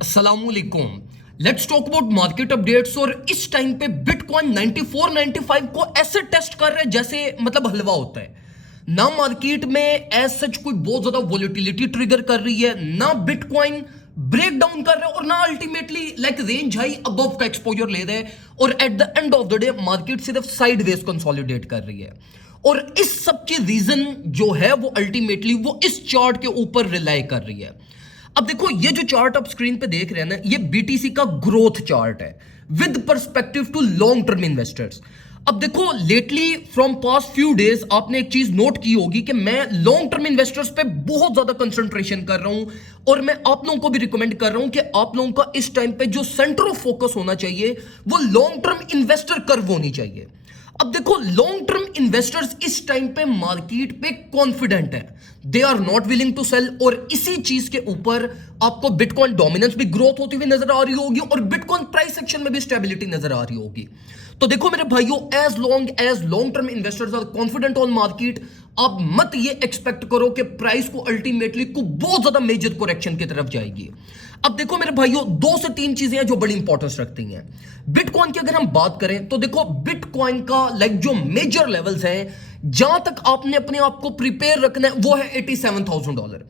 अस्सलामुअलैकुम। Let's talk about market updates. और इस टाइम पे बिटकॉइन 94 95 को ऐसे टेस्ट कर रहे हैं जैसे मतलब हलवा होता है ना। मार्केट में एज सच कोई बहुत ज्यादा वोलेटिलिटी ट्रिगर कर रही है, ना बिटकॉइन ब्रेक डाउन कर रहा है और ना ultimately like range high above का एक्सपोजर ले रहे हैं। और at the end of the day market सिर्फ साइडवेज कंसोलिडेट कर रही है। और इस सब की रीजन जो है वो अल्टीमेटली वो इस चार्ट के ऊपर रिलाई कर रही है। अब देखो ये जो चार्ट आप स्क्रीन पे देख रहे हैं ना, ये बीटीसी का ग्रोथ चार्ट है with perspective to long term investors. अब देखो lately from past few days आपने एक चीज नोट की होगी कि मैं लॉन्ग टर्म इन्वेस्टर्स पे बहुत ज्यादा कंसंट्रेशन कर रहा हूं और मैं आप लोगों को भी रिकमेंड कर रहा हूं कि आप लोगों का इस टाइम पे जो सेंटर ऑफ फोकस होना चाहिए वो लॉन्ग टर्म इन्वेस्टर कर्व होनी चाहिए। अब देखो लॉन्ग टर्म इन्वेस्टर्स इस टाइम पे मार्केट पे कॉन्फिडेंट है, they are not willing to sell. और इसी चीज के ऊपर आपको बिटकॉइन डोमिनेंस भी ग्रोथ होती हुई नजर आ रही होगी और बिटकॉइन प्राइस सेक्शन में भी स्टेबिलिटी नजर आ रही होगी। तो देखो मेरे भाइयों, as long term investors are confident on market, आप मत ये एक्सपेक्ट करो कि प्राइस को अल्टीमेटली को बहुत ज्यादा मेजर करेक्शन की तरफ जाएगी। अब देखो मेरे भाइयों, 2 से 3 चीजें हैं जो बड़ी इंपॉर्टेंस रखती हैं बिटकॉइन की। अगर हम बात करें तो देखो बिटकॉइन का लाइक जो मेजर लेवल्स हैं जहां तक आपने अपने आप को प्रिपेयर रखना है वो है $87,000।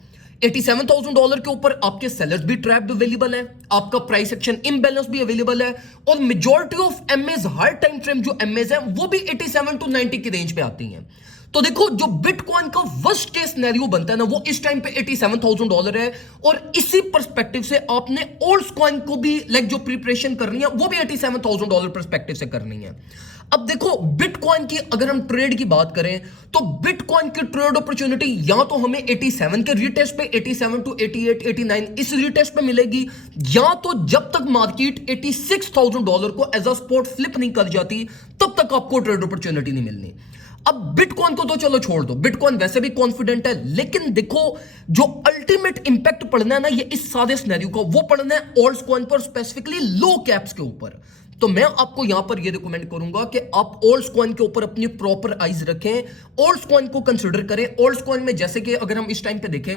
$87,000 के ऊपर आपके सेलर्स भी ट्रैप्ड अवेलेबल है, आपका प्राइस एक्शन इम्बैलेंस भी अवेलेबल है और majority of MS her time frame जो एमएस है वो भी 87 टू 90 की रेंज पे आती हैं। तो देखो जो बिटकॉइन का वर्स्ट केस सिनेरियो बनता है ना वो इस टाइम पे $87,000 है। और इसी पर्सपेक्टिव से आपने ओल्ड कॉइन को भी लाइक जो प्रिपरेशन करनी है वो भी $87,000 पर्सपेक्टिव से करनी है। अब देखो बिटकॉइन की अगर हम ट्रेड की बात करें तो बिटकॉइन की ट्रेड अपॉर्चुनिटी या तो हमें 87 के रीटेस्ट पे 87 टू 88 89 इस रीटेस्ट पे मिलेगी, या तो जब तक मार्केट $86,000 को एज अ स्पॉट फ्लिप नहीं कर जाती तब तक आपको ट्रेड अपॉर्चुनिटी नहीं मिलनी। अब बिटकॉइन को तो चलो छोड़ दो, बिटकॉइन वैसे भी कॉन्फिडेंट है, लेकिन देखो जो अल्टीमेट इंपैक्ट पड़ना है ना ये इस सादे सिनेरियो का वो पड़ना है ऑल्ट कॉइन पर, स्पेसिफिकली लो कैप्स के ऊपर। तो मैं आपको यहां पर ये रिकमेंड करूंगा कि आप ओल्ड कॉइन के ऊपर अपनी प्रॉपर आइज रखें, ओल्ड कॉइन को कंसिडर करें। ओल्ड कॉइन में जैसे कि अगर हम इस टाइम पे देखें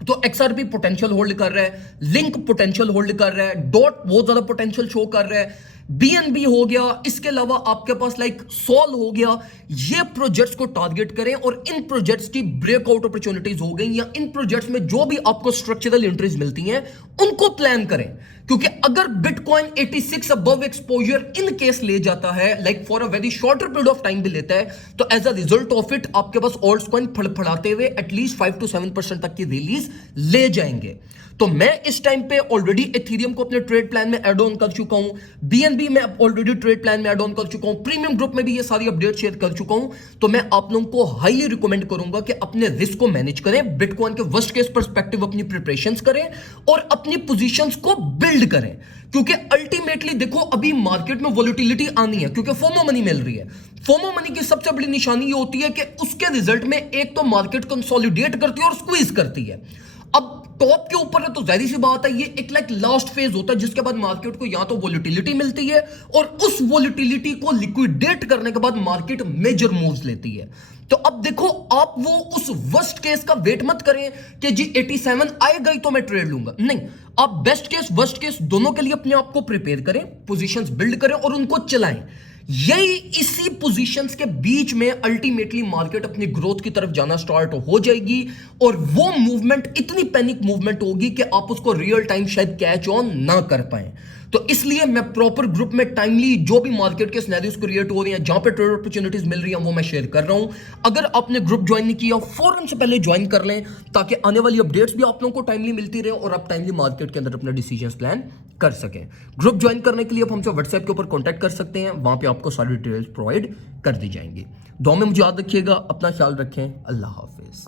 तो XRP पोटेंशियल होल्ड कर रहा है, लिंक पोटेंशियल होल्ड कर रहा है, डॉट बहुत ज्यादा पोटेंशियल शो कर रहा है, BNB हो गया, इसके अलावा आपके पास लाइक सोल हो गया। ये प्रोजेक्ट्स को टारगेट करें और इन प्रोजेक्ट्स की ब्रेकआउट अपॉर्चुनिटीज हो गई या इन प्रोजेक्ट्स में जो भी आपको स्ट्रक्चरल एंट्रीज मिलती हैं उनको प्लान करें। क्योंकि अगर bitcoin 86 above exposure in case ले जाता है like for a very shorter period of time भी लेता है तो as a result of it आपके पास ऑल्ट कॉइन फड़फड़ाते हुए एटलीस्ट 5 to 7% तक की रिलीज ले जाएंगे। तो मैं इस टाइम पे ऑलरेडी एथेरियम को अपने ट्रेड प्लान में ऐड ऑन कर चुका हूं, BNB में ऑलरेडी ट्रेड प्लान में ऐड ऑन कर चुका हूं, प्रीमियम ग्रुप में भी ये सारी अपडेट शेयर कर चुका हूं। तो मैं आप लोगों को हाईली रिकमेंड करूंगा कि अपने रिस्क को मैनेज करें, बिटकॉइन के वर्स्ट केस पर्सपेक्टिव अपनी प्रिपरेशंस करें और अपनी पोजीशंस को बिल्ड करें। क्योंकि अल्टीमेटली देखो अभी मार्केट में वोलेटिलिटी आनी है क्योंकि फोमो मनी मिल रही है। फोमो मनी की सबसे बड़ी निशानी ये होती है कि उसके रिजल्ट में एक तो मार्केट कंसोलिडेट करती है और स्क्वीज करती है। अब टॉप के ऊपर है तो जाहिर सी बात है ये एक लाइक लास्ट फेज होता है जिसके बाद मार्केट को या तो वोलेटिलिटी मिलती है और उस वोलेटिलिटी को लिक्विडेट करने के बाद मार्केट मेजर मूव्स लेती है। तो अब देखो आप वो उस वर्स्ट केस का वेट मत करें कि जी 87 आएगा ही तो मैं ट्रेड लूंगा, नहीं। आप बेस्ट केस वर्स्ट केस दोनों के लिए अपने आप को प्रिपेयर करें, पोजीशंस बिल्ड करें और उनको चलाएं। यही इसी पोजीशंस के बीच में अल्टीमेटली मार्केट अपनी ग्रोथ की तरफ जाना स्टार्ट हो जाएगी और वो मूवमेंट इतनी पैनिक मूवमेंट होगी कि आप उसको रियल टाइम शायद कैच ऑन ना कर पाए। तो इसलिए मैं प्रॉपर ग्रुप में टाइमली जो भी मार्केट के सिनेरियोस क्रिएट हो रही हैं जहां पे ट्रेड अपॉर्चुनिटीज मिल रही हैं वो मैं शेयर कर रहा हूं। अगर आपने ग्रुप ज्वाइन नहीं किया फौरन से पहले ज्वाइन कर लें ताकि आने वाली अपडेट्स भी आप लोगों को टाइमली मिलती रहे और आप टाइमली मार्केट के अंदर अपने डिसीजंस प्लान कर सकें। ग्रुप ज्वाइन करने के लिए आप हमसे व्हाट्सएप के ऊपर कॉन्टैक्ट कर सकते हैं, वहां पे आपको सारी डिटेल्स प्रोवाइड कर दी जाएंगी। दुआ में मुझे याद रखिएगा, अपना ख्याल रखें, अल्लाह हाफिज।